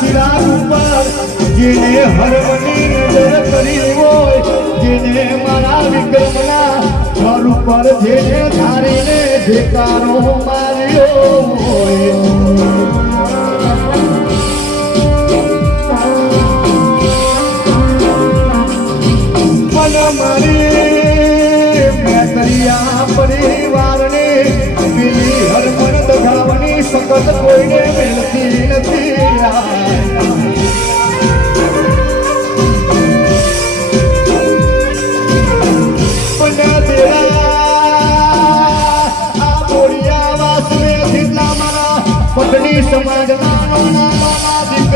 સિરાજ ઉપર જેને હરમની નજર કરી હોય, જેને મારા વિક્રમના ઘર ઉપર જેને ધારીને ઠેકારો માર્યો હોય, મારી મેતરિયા પરિવારને પેલી હરમન દગાવની સખત કોઈને મેલતી